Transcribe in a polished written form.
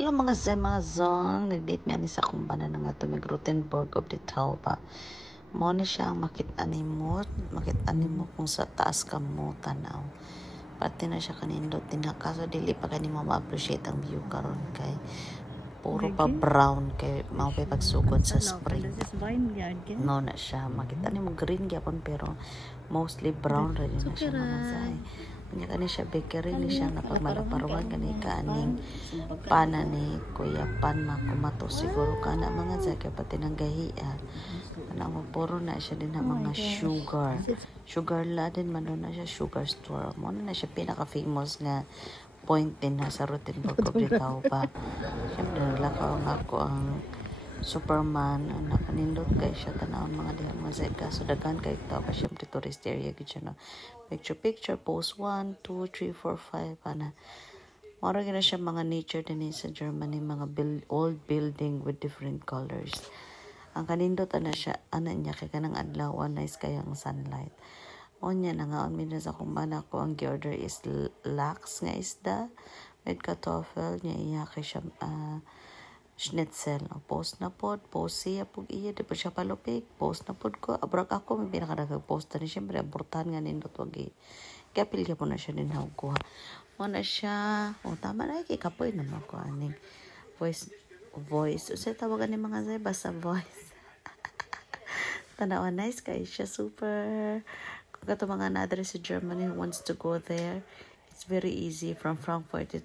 Hello mga zong, nag-date mi ani sa kumbana na nga tumig Rothenburg of the Tauba. Mo na siya ang makita nimo kung sa taas ka mo tanaw. Pati na siya kanindot tinakaso dili pa kanimo ma-appreciate ang view karon kay puro pa brown kay mao pa pagsugod sa spring. No na siya makita nimo green gyapon pero mostly brown ra na siya mga zay. Kanya kani siya bakery ni siya na pagmalaparuan kani kaning pana ni Kuya Pan makumato siguro kana mga zay kay pati nang gahiya. Ana mo puro na siya din na mga sugar la din man na siya sugar store mo na siya pinaka famous nga point din na sa Rothenburg of the Tauba. Siyempre naglakaw nga ako ang Superman ang nakanindot kay siya tanawon mga dihang mazeka so daghan kay tao pa siyempre tourist area gid siya no picture post 1 2 3 4 5 ana mara gina siya mga nature din sa Germany mga old building with different colors ang kanindot ana siya ana niya kay kanang adlaw nice kay ang sunlight onya na nga on sa kumbana ko ang order is lax nga isda with kartoffel niya iya kay siya schnitzel. Post na pod, post siya pug iya, di pa siya palupig, post na pod ko. Abrag ako, may pinakadagag post na ni siyempre, abortahan nga nindot wagi. Kaya pilya po na siya din kuha. Muna siya, tama na, kikapoy naman ko aning voice. Usay tawagan ni mga zay, basta voice. Tanawa, nice guys siya, super. Kung kato mga na-address sa Germany who wants to go there, it's very easy from Frankfurt